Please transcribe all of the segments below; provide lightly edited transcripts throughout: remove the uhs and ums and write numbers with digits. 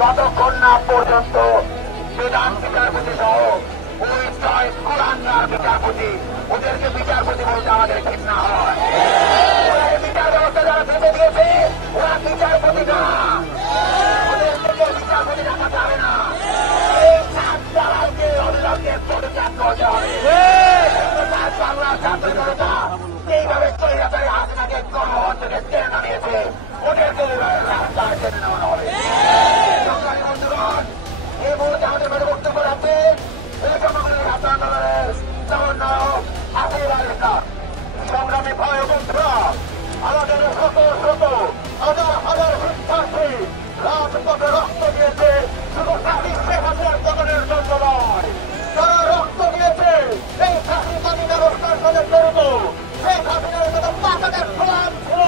যতক্ষণ না পর্যন্ত প্রধান বিচারপতি সহ ওই 6 কোরআনগার বিচারপতি ওদেরকে বিচারপতি বলতে আমাদের ঘৃণা হয়। বিচার ব্যবস্থা যারা ভেঙে দিয়েছে ওরা বিচারপতি না, ওদের থেকে বিচারপতি রাখা যাবে না। এই ছাত্রকে অবিলম্বে পদত্যাগ করতে হবে। বাংলার ছাত্র জনতা এইভাবে তৈরি হাসিনাকে গণভবন থেকে টেনে নামিয়েছে, ওদেরকে রাস্তায় টেনে নেওয়া হবে। সংগ্রামী বন্ধুগণ, এই মুহূর্তে আমাদের মাঝে বক্তব্য রাখবেন জনগণের ছাত্র আন্দোলনের সমন্বয়ক আসিফ আলী খান। সংগ্রামী ভাই বন্ধুরা, আমাদের শত শত হাজার হাজার শিক্ষার্থী রাজপথে রক্ত দিয়েছে, শুধু শেখ হাসিনার পতনের জন্য নয়, তারা রক্ত দিয়েছে এই ফাঁসিবাদী ব্যবস্থার সাথে জড়িত শেখ হাসিনার মতো পাতাদের প্রাণ ছিল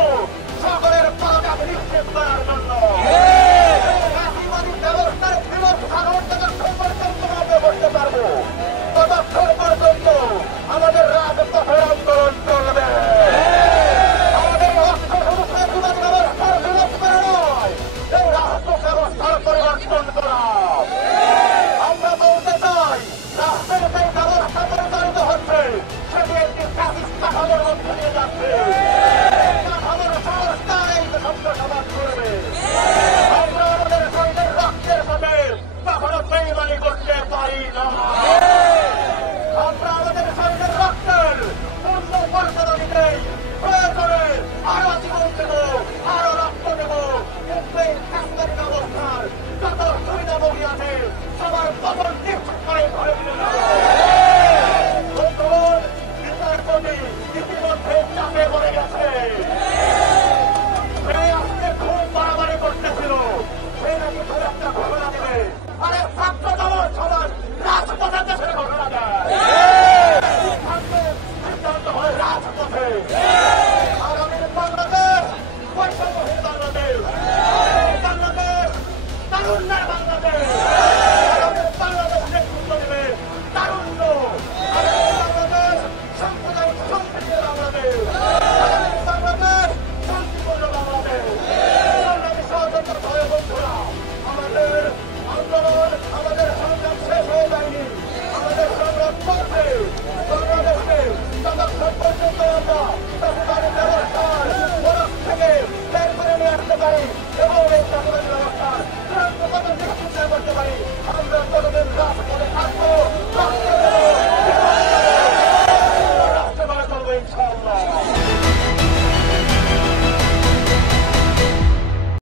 সকলের পদত্যাগ নিশ্চিত করার জন্য। ফাঁসিবাদী ব্যবস্থার বিরোধ সাধারণ যতক্ষণ পর্যন্ত আমরা করতে পারবো ততক্ষণ পর্যন্ত আমাদের রাজপথের আন্দোলন চলবে। আমাদের লক্ষ্য শুধু ফাঁসিবাদী ব্যবস্থার বিরোধ করা নয়, এই রাষ্ট্র ব্যবস্থার পরিবর্তন করা। আমরা বলতে চাই রাষ্ট্রের যে ব্যবস্থা পরিচালিত হচ্ছে সেটি একটি ফ্যাসিস্ট কাঠামোর মধ্যে নিয়ে যাচ্ছে। কাঠামোর সংস্থা এই শব্দ সমাজ করবে। আমরা আমাদের শরীরের রক্তের সাথে কখনো বেইমানি করতে পারি না। আমরা আমাদের শরীরের রক্তের পূর্ণ মর্যাদা দিতেই প্রয়োজনে আরো জীবন দেব, আরো রক্ত দেব, কিন্তু এই ফ্যাসিবাদী ব্যবস্থার যত সুবিধাভোগী আছে সবার পতন নিশ্চিত করে ঘরে ফিরে যাবে।